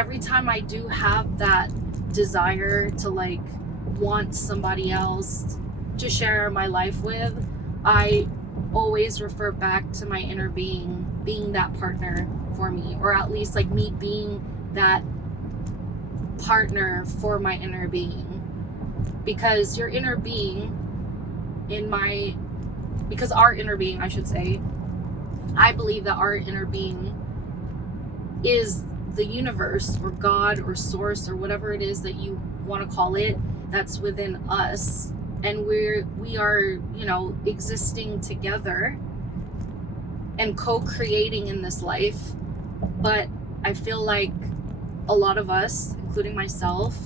every time I do have that desire to like want somebody else to share my life with, I always refer back to my inner being that partner for me, or at least like me being that partner for my inner being. Because your inner being because our inner being, I should say, I believe that our inner being is the universe or God or source or whatever it is that you want to call it, that's within us. And we are, existing together and co-creating in this life. But I feel like a lot of us, including myself,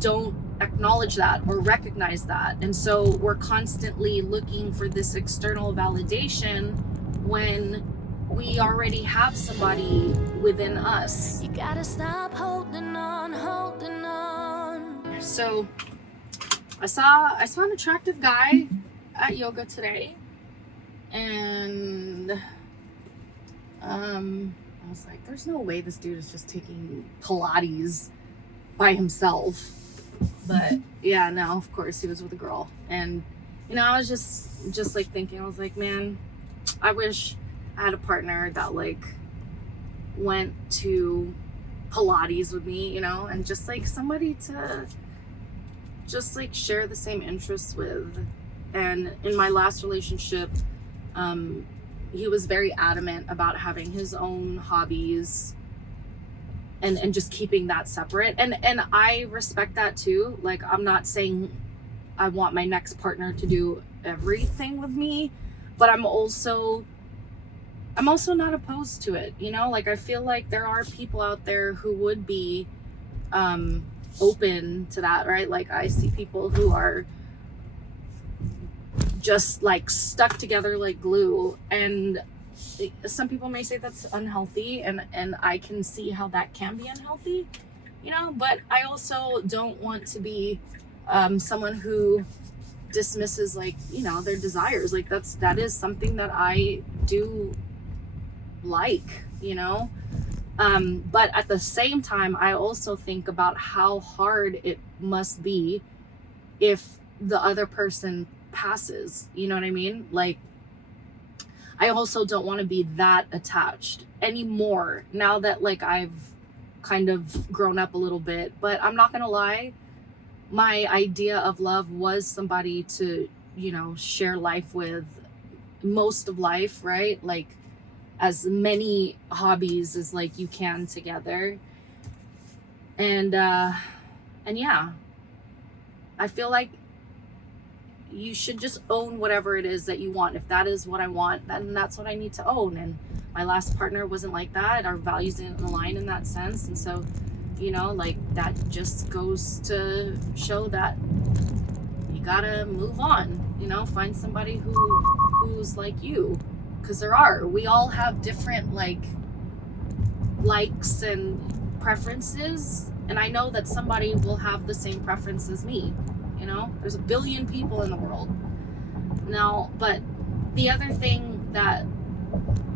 don't acknowledge that or recognize that. And so we're constantly looking for this external validation when we already have somebody within us. You gotta stop holding on, holding on. So I saw an attractive guy at yoga today, and I was like, there's no way this dude is just taking Pilates by himself. But yeah, no, of course he was with a girl. And I was just like thinking, I was like, man, I wish I had a partner that like went to Pilates with me, and just like somebody to just like share the same interests with. And in my last relationship, he was very adamant about having his own hobbies and just keeping that separate. And I respect that too. Like, I'm not saying I want my next partner to do everything with me, but I'm also not opposed to it. Like, I feel like there are people out there who would be open to that, right? Like, I see people who are just like stuck together like glue, and some people may say that's unhealthy, and I can see how that can be unhealthy, but I also don't want to be someone who dismisses like their desires. Like, that is something that I do like, but at the same time, I also think about how hard it must be if the other person passes, you know what I mean? Like, I also don't want to be that attached anymore now that like I've kind of grown up a little bit. But I'm not gonna lie, my idea of love was somebody to share life with, most of life, right? Like, as many hobbies as like you can together. And yeah, I feel like you should just own whatever it is that you want. If that is what I want, then that's what I need to own. And my last partner wasn't like that. Our values didn't align in that sense. And so, like, that just goes to show that you gotta move on, find somebody who's like you. Because we all have different likes and preferences. And I know that somebody will have the same preference as me. There's a billion people in the world now. But the other thing that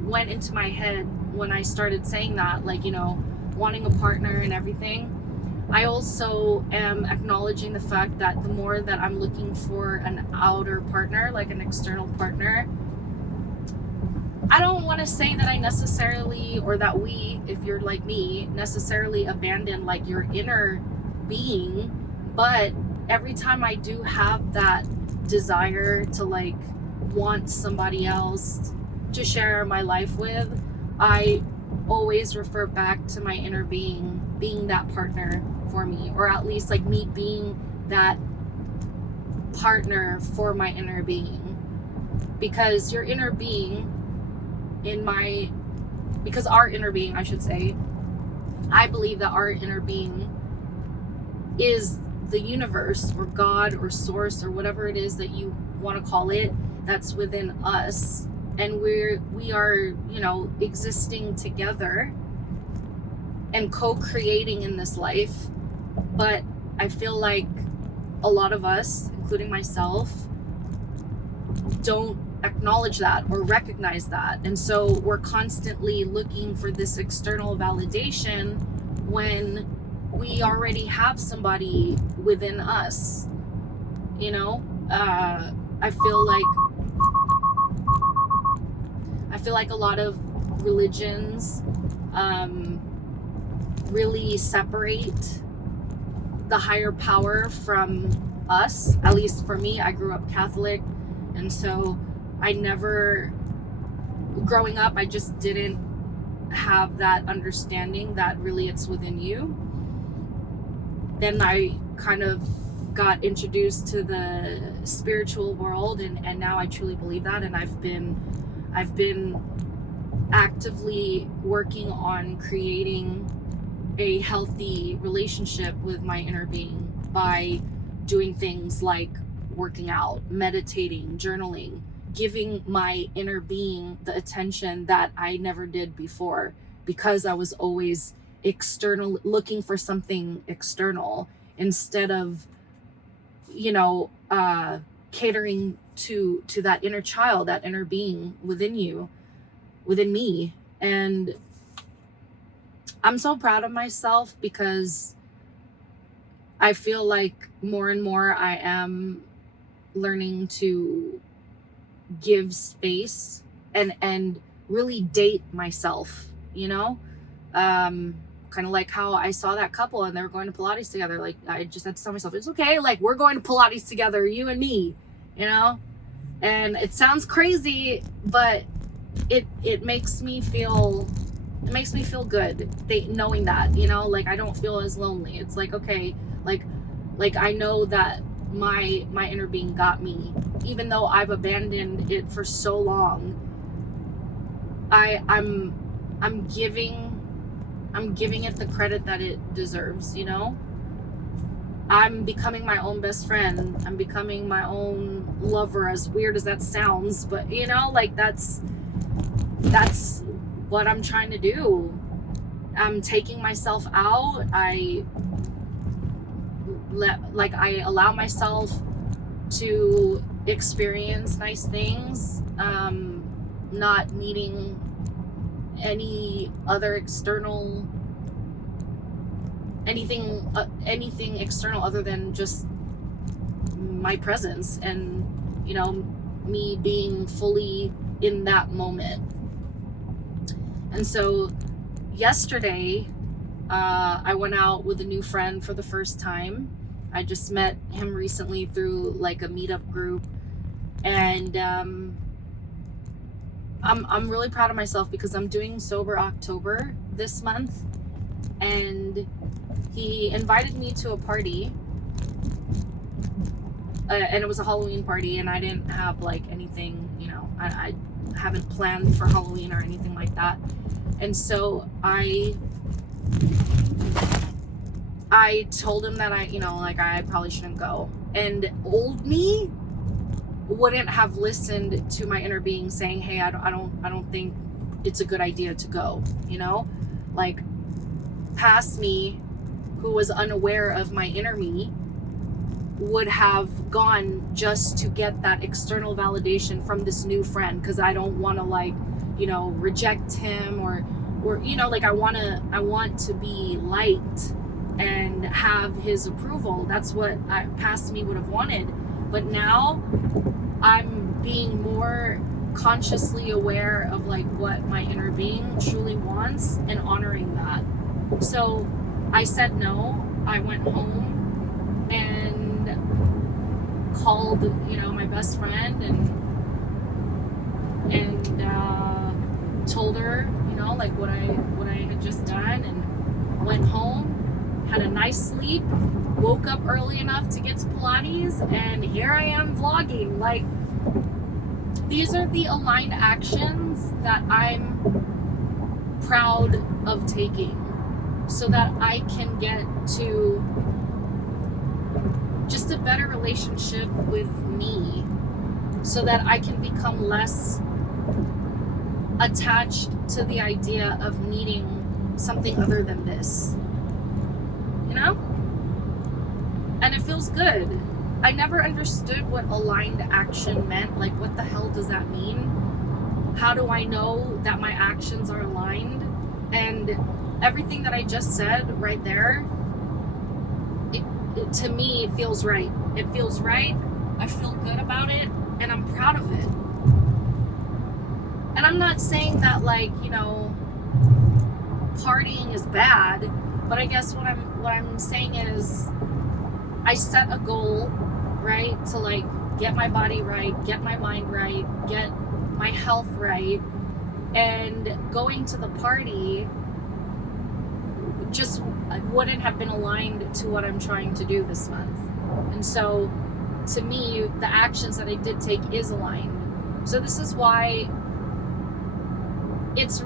went into my head when I started saying that, like, wanting a partner and everything, I also am acknowledging the fact that the more that I'm looking for an outer partner, like an external partner, I don't want to say that I necessarily, or that we, if you're like me, necessarily abandon like your inner being, but every time I do have that desire to like want somebody else to share my life with, I always refer back to my inner being that partner for me, or at least like me being that partner for my inner being. Because your inner being because our inner being, I should say, I believe that our inner being is the universe or God or source or whatever it is that you want to call it, that's within us. And we are, existing together and co-creating in this life. But I feel like a lot of us, including myself, don't acknowledge that or recognize that. And so we're constantly looking for this external validation when we already have somebody within us. You know, I feel like a lot of religions really separate the higher power from us. At least for me, I grew up Catholic, and so growing up, I just didn't have that understanding that really it's within you. Then I kind of got introduced to the spiritual world, and now I truly believe that, and I've been actively working on creating a healthy relationship with my inner being by doing things like working out, meditating, journaling, giving my inner being the attention that I never did before, because I was always looking for something external instead of, catering to that inner child, that inner being within me. And I'm so proud of myself because I feel like more and more I am learning to give space and really date myself, kind of like how I saw that couple and they were going to Pilates together. Like, I just had to tell myself, it's okay. Like, we're going to Pilates together, you and me, and it sounds crazy, but it makes me feel good, knowing that, like I don't feel as lonely. It's like, okay, like I know that my inner being got me, even though I've abandoned it for so long. I'm giving it the credit that it deserves, I'm becoming my own best friend. I'm becoming my own lover, as weird as that sounds, but that's what I'm trying to do. I'm taking myself out. I allow myself to experience nice things, not needing any other anything external other than just my presence and me being fully in that moment. And so yesterday I went out with a new friend for the first time. I just met him recently through like a meetup group, and I'm really proud of myself because I'm doing Sober October this month, and he invited me to a party, and it was a Halloween party, and I didn't have like anything, I haven't planned for Halloween or anything like that. And so I told him that I probably shouldn't go, and old me wouldn't have listened to my inner being saying, hey, I don't think it's a good idea to go, like past me, who was unaware of my inner me, would have gone just to get that external validation from this new friend, because I don't want to reject him or I want to be liked and have his approval. That's what past me would have wanted. But now I'm being more consciously aware of what my inner being truly wants and honoring that. So I said no. I went home and called my best friend and told her what I had just done, and went home, had a nice sleep, woke up early enough to get to Pilates, and here I am vlogging. These are the aligned actions that I'm proud of taking, so that I can get to just a better relationship with me, so that I can become less attached to the idea of needing something other than this, and it feels good. I never understood what aligned action meant. Like, what the hell does that mean? How do I know that my actions are aligned? And everything that I just said right there, it to me, it feels right. It feels right. I feel good about it, and I'm proud of it. And I'm not saying that, like, you know, partying is bad, but I guess what I'm saying is I set a goal, right, to like get my body right, get my mind right, get my health right, and going to the party just wouldn't have been aligned to what I'm trying to do this month. And so to me, the actions that I did take is aligned. So this is why it's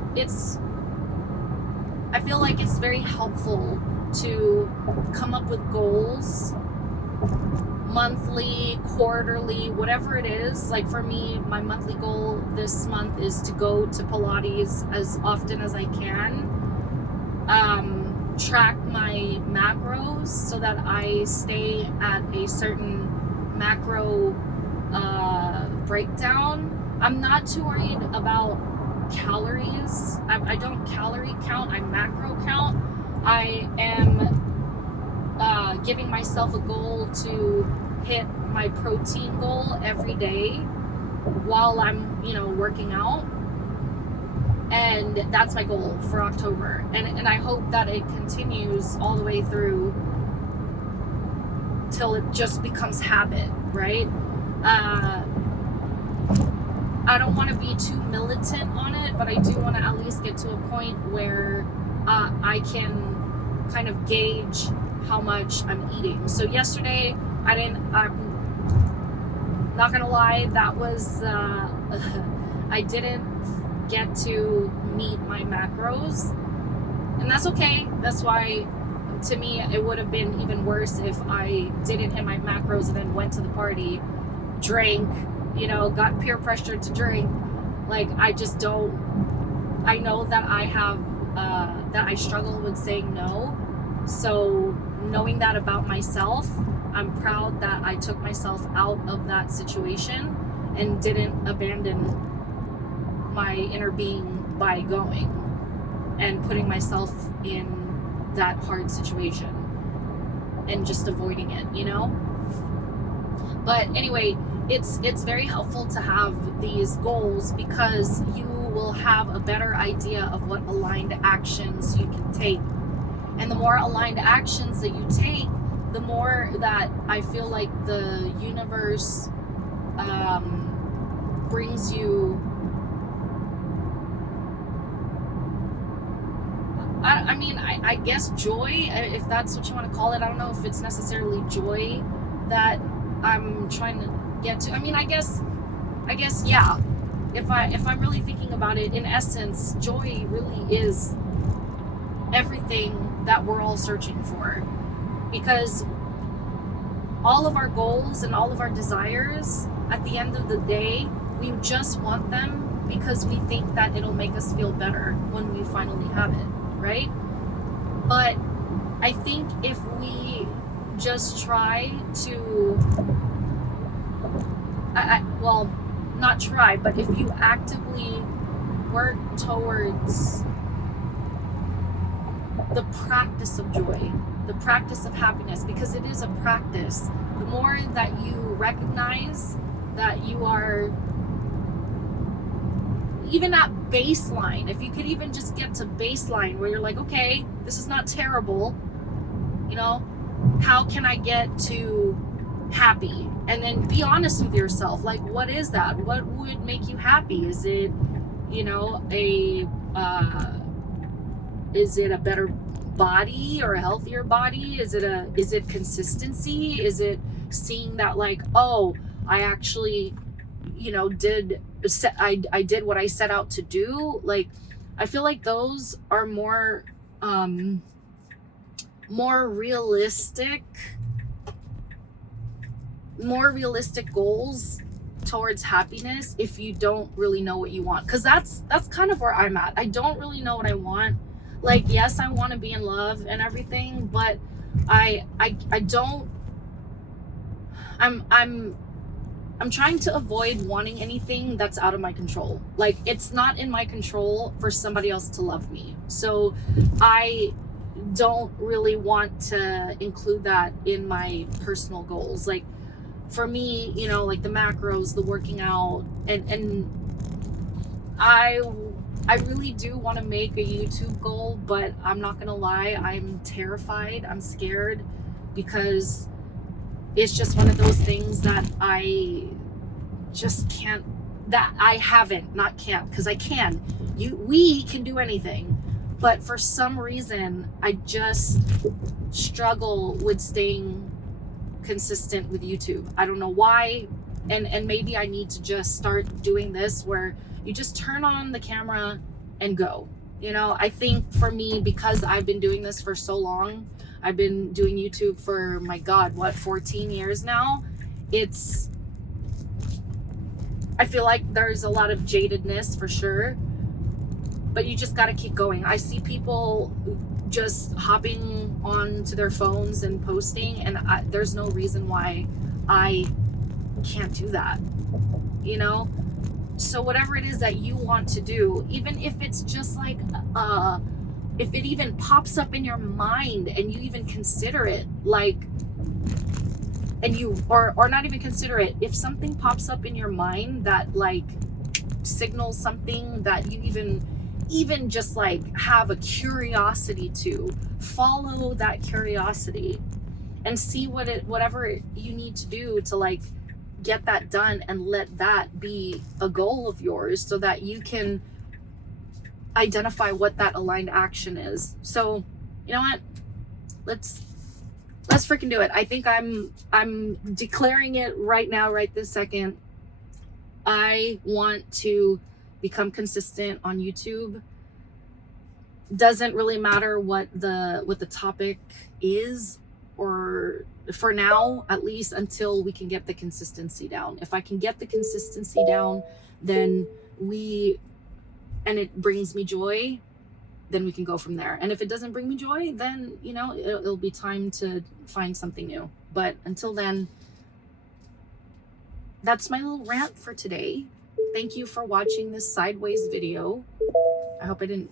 I feel like it's very helpful to come up with goals monthly, quarterly, whatever it is. Like for me, my monthly goal this month is to go to Pilates as often as I can. Track my macros so that I stay at a certain macro breakdown. I'm not too worried about calories. I don't calorie count, I macro count. I am giving myself a goal to hit my protein goal every day while I'm, you know, working out. And that's my goal for October. And I hope that it continues all the way through till it just becomes habit, right? I don't want to be too militant on it, but I do want to at least get to a point where I can kind of gauge how much I'm eating. So yesterday, I'm not gonna lie, that was I didn't get to meet my macros, and that's okay. That's why, to me, it would have been even worse if I didn't hit my macros and then went to the party, drank, you know, got peer pressured to drink. Like, I just don't, I know that I have that I struggle with saying no. So knowing that about myself, I'm proud that I took myself out of that situation and didn't abandon my inner being by going and putting myself in that hard situation and just avoiding it, you know? But anyway, it's very helpful to have these goals because you will have a better idea of what aligned actions you can take. And the more aligned actions that you take, the more that I feel like the universe brings you, I guess joy, if that's what you want to call it. I don't know if it's necessarily joy that I'm trying to get to. I mean, I guess yeah. If I'm really thinking about it, in essence, joy really is everything that we're all searching for. Because all of our goals and all of our desires, at the end of the day, we just want them because we think that it'll make us feel better when we finally have it, right? But I think if we just try to, well, not try, but if you actively work towards the practice of joy, the practice of happiness, because it is a practice, the more that you recognize that you are even at baseline, if you could even just get to baseline where you're like, okay, this is not terrible, you know, how can I get to happy? And then be honest with yourself, like, what is that? What would make you happy? Is it, you know, is it a better body or a healthier body? Is it consistency? Is it seeing that, like, oh, I actually, you know, I did what I set out to do? Like, I feel like those are more realistic goals towards happiness if you don't really know what you want. Because that's kind of where I'm at. I don't really know what I want. Like, yes, I want to be in love and everything, but I I'm trying to avoid wanting anything that's out of my control. Like, it's not in my control for somebody else to love me. So I don't really want to include that in my personal goals. Like, for me, you know, like the macros, the working out, and I really do want to make a YouTube goal, but I'm not gonna lie, I'm terrified, I'm scared, because it's just one of those things that I just can't, that I haven't, not can't, because I can. We can do anything, but for some reason I just struggle with staying consistent with YouTube. I don't know why, and maybe I need to just start doing this where you just turn on the camera and go. You know, I think for me, because I've been doing this for so long, I've been doing YouTube for, my God, what, 14 years now? I feel like there's a lot of jadedness for sure, but you just got to keep going. I see people just hopping onto their phones and posting, and there's no reason why I can't do that, you know? So whatever it is that you want to do, even if it's just like, if it even pops up in your mind and you even consider it, like, and you, or not even consider it, if something pops up in your mind that like signals something that you even just like have a curiosity to, follow that curiosity and see whatever you need to do to like get that done, and let that be a goal of yours so that you can identify what that aligned action is. So, you know what? Let's freaking do it. I think I'm declaring it right now, right this second. I want to become consistent on YouTube. Doesn't really matter what the topic is, or for now, at least until we can get the consistency down. If I can get the consistency down, then and it brings me joy, then we can go from there. And if it doesn't bring me joy, then, you know, it'll be time to find something new. But until then, that's my little rant for today. Thank you for watching this sideways video. I hope I didn't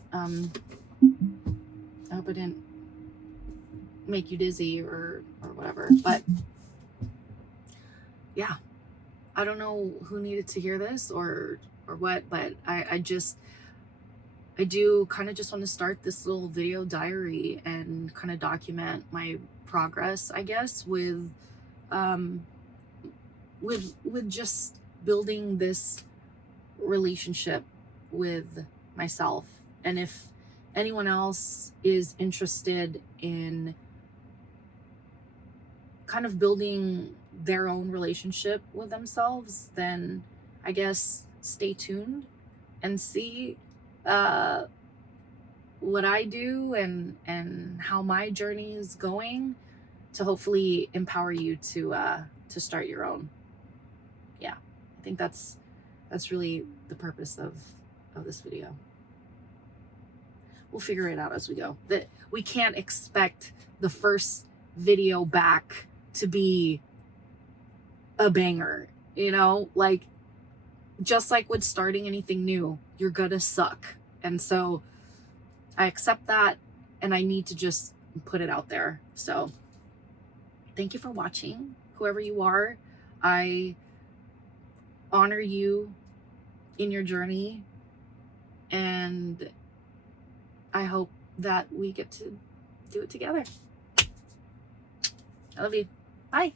make you dizzy or whatever, but yeah, I don't know who needed to hear this or what, but I do kind of just want to start this little video diary and kind of document my progress, I guess, with just building this relationship with myself. And if anyone else is interested in kind of building their own relationship with themselves, then I guess stay tuned and see what I do and how my journey is going, to hopefully empower you to start your own. Yeah, I think that's really the purpose of this video. We'll figure it out as we go. That we can't expect the first video back to be a banger, you know? Like, just like with starting anything new, you're gonna suck. And so I accept that, and I need to just put it out there. So thank you for watching, whoever you are. I honor you in your journey, and I hope that we get to do it together. I love you. Bye.